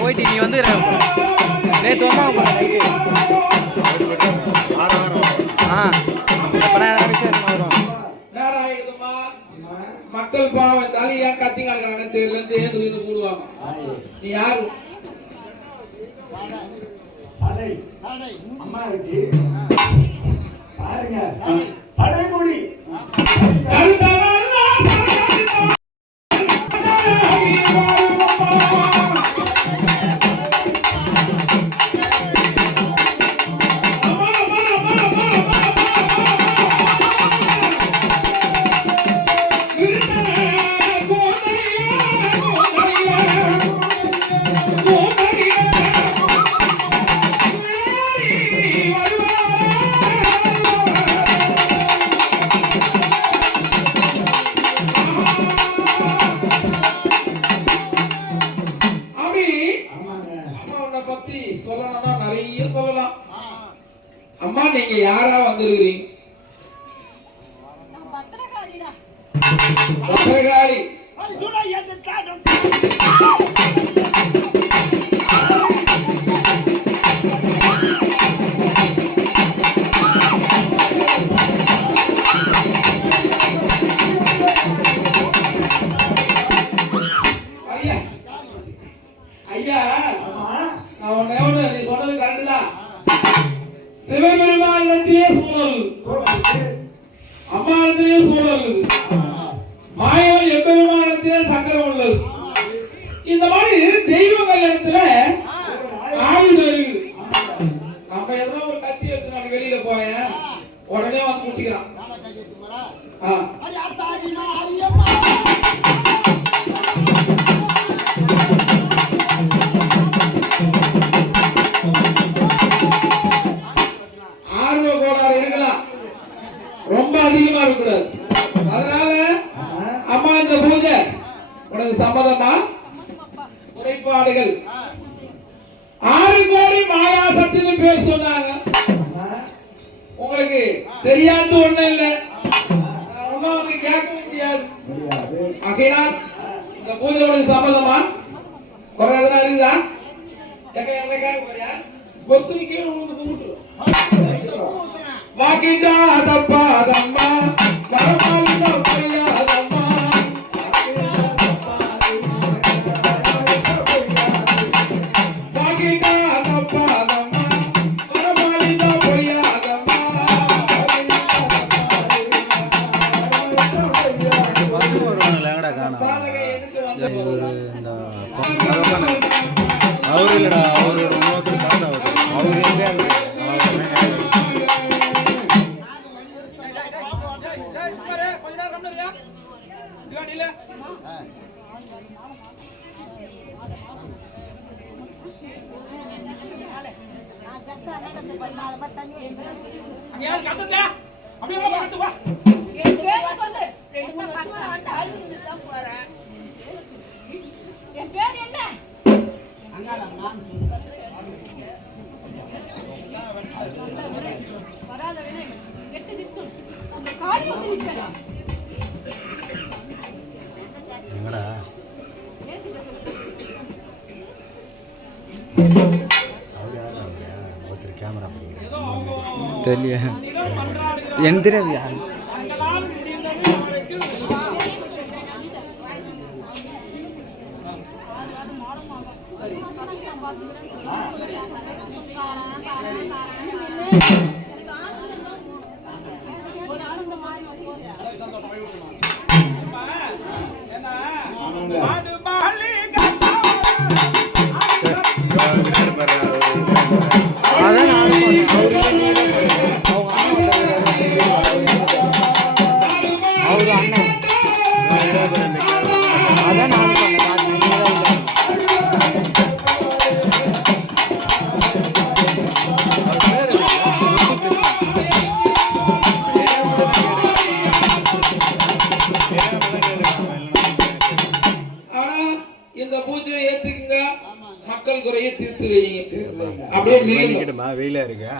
போயிட்டு நீ வந்து நேற்று மக்கள் பாவம் தலையா கத்தி கலக்கான தெரியல போடுவாங்க. நீ யாரு படைமொழி சொல்லணும்னா நிறைய சொல்லலாம். அம்மா நீங்க யாரா வந்திருக்கிறீங்க? பத்திரகாளி. ஐயா நான் ஒண்ணு நீ சொன்னது கரெக்ட் தான். சிவபெருமானிடத்திலே சூழல், அம்மானிடத்திலே சூழல், மாயவன் எம்பெருமானிடத்திலே சக்கரம் உள்ளது. இந்த மாதிரி தெய்வங்கள் இடத்துல ஆயுதம் இருக்குது. நம்ம எதனா ஒரு கத்தி எடுத்து நம்ம வெளியில போய உடனே வந்து முடிச்சுக்கிறான். ரொம்ப அதிகமா இருக்கக்கூடாது. அதனால அம்மா இந்த பூஜை உனக்கு சம்மதமா? குறைபாடுகள் 6 கோடி மாயாசக்தின்னு பேர் சொன்னாங்க. உங்களுக்கு தெரியாது ஒண்ணு இல்ல, ஒன்னும் வந்து கேட்க முடியாது. ஆகையால் இந்த பூஜை உனக்கு சம்மதமா? குறை எதனா இருக்குதா? கேட்க போறியா? கொத்துனிக்கே உங்களுக்கு கூட்டு வாக்கிட்டாத பாதம்மா வரமாலித பையாதம்மா வாக்கிட்டாத பாதம்மா வரமாலித பையாதம்மா வருவாங்களா காணா அவரு இல்லடா அவரோட இன்னொருத்தர் தாத்தா அவரு எங்க தெரியல எந்திரவியா இந்த பூஜையை ஏத்துக்குங்க, மக்கள் குறையை தீர்த்து வைங்க. அப்படியே நில்லுங்க. வெயிலா இருக்கா?